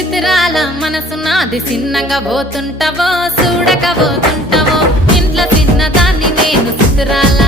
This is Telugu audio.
చిత్రాల మనసు నాది చిన్నగా పోతుంటావో చూడక పోతుంటావో ఇంట్లో చిన్నదాన్ని నేను చిత్రాల